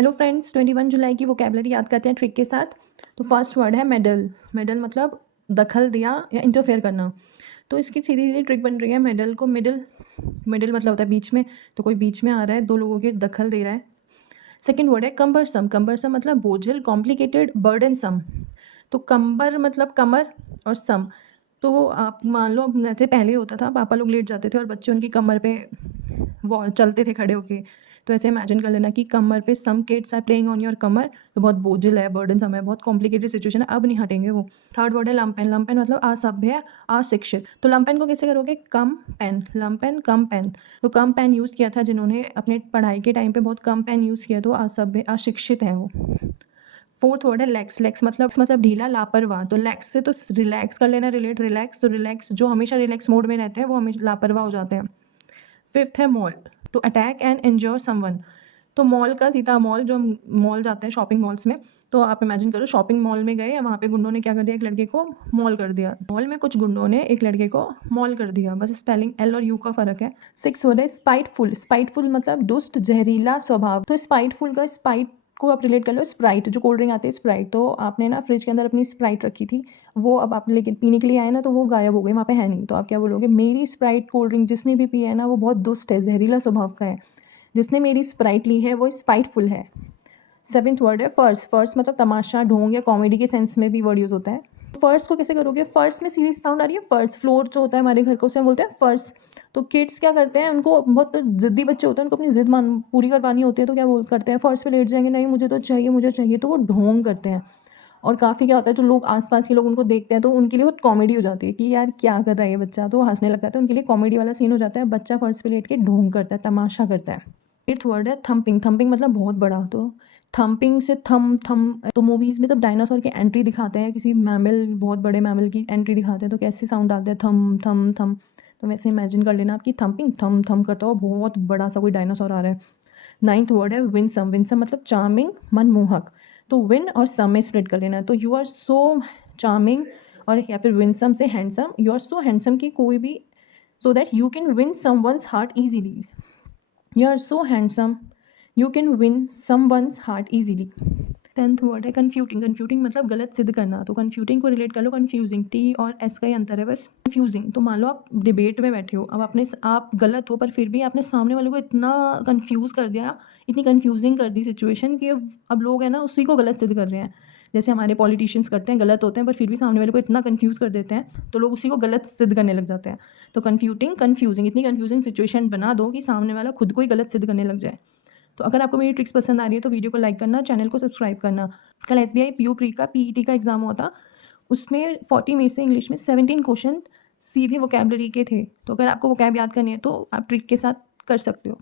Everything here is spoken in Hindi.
हेलो फ्रेंड्स, 21 जुलाई की वोकेबलरी याद करते हैं ट्रिक के साथ। तो फर्स्ट वर्ड है मेडल। मेडल मतलब दखल दिया या इंटरफेयर करना। तो इसकी सीधी सीधी ट्रिक बन रही है मेडल को मिडिल। मिडिल मतलब होता है बीच में, तो कोई बीच में आ रहा है, दो लोगों के दखल दे रहा है। सेकेंड वर्ड है कंबरसम। कंबरसम मतलब बोझिल, कॉम्प्लिकेटेड, बर्डनसम। तो कंबर मतलब कमर और सम। तो आप मान लो जैसे पहले होता था, पापा लोग लेट जाते थे और बच्चे उनकी कमर पे वो चलते थे खड़े होके। तो ऐसे इमेजिन कर लेना कि कमर पे some kids are playing on your कमर। तो बहुत बोझिल है, बर्डनसम है, बहुत कॉम्प्लिकेटेड सिचुएशन है, अब नहीं हटेंगे वो। थर्ड वर्ड है लंपेन। लंपेन मतलब असभ्य, अशिक्षित। तो लंपेन को कैसे करोगे? कम पेन। लंपेन कम पेन। तो कम पेन यूज़ किया था जिन्होंने अपने पढ़ाई के टाइम पे बहुत कम पेन यूज़ किया, तो असभ्य, अशिक्षित है वो। फोर्थ वर्ड है लेक्स। लेक्स मतलब ढीला, लापरवाह। तो लेक्स से तो रिलैक्स कर लेना, रिलेट रिलैक्स। तो रिलैक्स जो हमेशा रिलैक्स मोड में रहते हैं वो हमेशा लापरवाह हो जाते हैं। फिफ्थ है maul. To attack and injure someone. तो मॉल का सीधा मॉल, जो मॉल जाते हैं शॉपिंग मॉल्स में। तो आप इमेजिन करो शॉपिंग मॉल में गए, वहाँ पे गुंडों ने क्या कर दिया, एक लड़के को मॉल कर दिया। मॉल में कुछ गुंडों ने एक लड़के को मॉल कर दिया, बस स्पेलिंग एल और यू का फर्क है। सिक्स वर्ड है स्पाइटफुल। स्पाइटफुल मतलब दुष्ट, जहरीला स्वभाव। तो स्पाइटफुल का स्पाइट को आप रिलेट कर लो स्प्राइट, जो कोल्ड ड्रिंक आती है स्प्राइट। तो आपने ना फ्रिज के अंदर अपनी स्प्राइट रखी थी, वो अब आप लेकिन पीने के लिए आए ना, तो वो गायब हो गई, वहाँ पे है नहीं। तो आप क्या बोलोगे? मेरी स्प्राइट कोल्ड ड्रिंक जिसने भी पी है ना, वो बहुत दुष्ट है, जहरीला स्वभाव का है। जिसने मेरी स्प्राइट ली है वो स्पाइटफुल है। सेवेंथ वर्ड है फर्स। फर्स मतलब तमाशा, ढोंग या कॉमेडी के सेंस में भी वर्ड यूज़ होता है। फर्स को कैसे करोगे? फर्स में सीधी साउंड आ रही है फर्स। फ्लोर जो होता है हमारे घर का, उसे हम बोलते हैं फर्स। तो किड्स क्या करते हैं, उनको बहुत जिद्दी बच्चे होते हैं, उनको अपनी जिद पूरी करवानी होती है, तो क्या बोल करते हैं? फर्श पे लेट जाएंगे, नहीं मुझे तो चाहिए, मुझे चाहिए। तो वो ढोंग करते हैं। और काफ़ी क्या होता है, जो लोग आसपास के लोग उनको देखते हैं तो उनके लिए बहुत कॉमेडी हो जाती है कि यार क्या कर रहा है ये बच्चा, तो हंसने लगता है। तो उनके लिए कॉमेडी वाला सीन हो जाता है, बच्चा फर्श पे लेट के ढोंग करता है, तमाशा करता है। एट्थ वर्ड है थम्पिंग। थम्पिंग मतलब बहुत बड़ा। तो थम्पिंग से थम थम। तो मूवीज़ में जब डायनासोर की एंट्री दिखाते हैं, किसी मैमल, बहुत बड़े मैमल की एंट्री दिखाते हैं, तो कैसे साउंड आते हैं? थम थम थम। तो वैसे इमेजिन कर लेना आपकी थम्पिंग थम थम करता हो, बहुत बड़ा सा कोई डायनासोर आ रहा है। नाइन्थ वर्ड है विनसम। विनसम मतलब चार्मिंग, मनमोहक। तो विन और सम में स्प्लिट कर लेना है। तो यू आर सो चार्मिंग, और या फिर विनसम से handsome. You are so handsome कि कोई भी, so that you can win someone's heart easily. You are so handsome, you can win someone's heart easily. Tenth word है कन्फ्यूटिंग। कन्फ्यूटिंग मतलब गलत सिद्ध करना। तो कन्फ्यूटिंग को रिलेट कर लो कन्फ्यूजिंग। टी और एस का ही अंतर है बस। कन्फ्यूजिंग तो मान लो आप डिबेट में बैठे हो, अब आप गलत हो, पर फिर भी आपने सामने वाले को इतना कन्फ्यूज़ कर दिया, इतनी कन्फ्यूजिंग कर दी सिचुएशन कि अब लोग हैं ना उसी को गलत सिद्ध कर रहे हैं। जैसे हमारे पॉलिटिशियंस करते हैं, गलत होते हैं पर फिर भी सामने वाले को इतना कन्फ्यूज़ कर देते हैं, तो लोग उसी को गलत सिद्ध करने लग जाते हैं। तो कन्फ्यूटिंग, कन्फ्यूजिंग, इतनी कन्फ्यूजिंग सिचुएशन बना दो कि सामने वाला खुद को ही गलत सिद्ध करने लग जाए। तो अगर आपको मेरी ट्रिक्स पसंद आ रही है तो वीडियो को लाइक करना, चैनल को सब्सक्राइब करना। कल SBI PU प्री का PET का एग्ज़ाम हुआ था, उसमें 40 में से इंग्लिश में 17 क्वेश्चन सीधे वोकेबलरी के थे। तो अगर आपको वोकैब याद करनी है तो आप ट्रिक के साथ कर सकते हो।